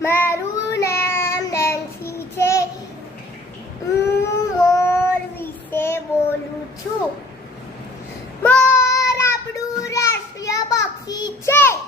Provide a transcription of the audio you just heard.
મારું નામ નેન્સી છે. હું મોર વિશે બોલું છું. મોર આપણું રાષ્ટ્રીય પક્ષી છે.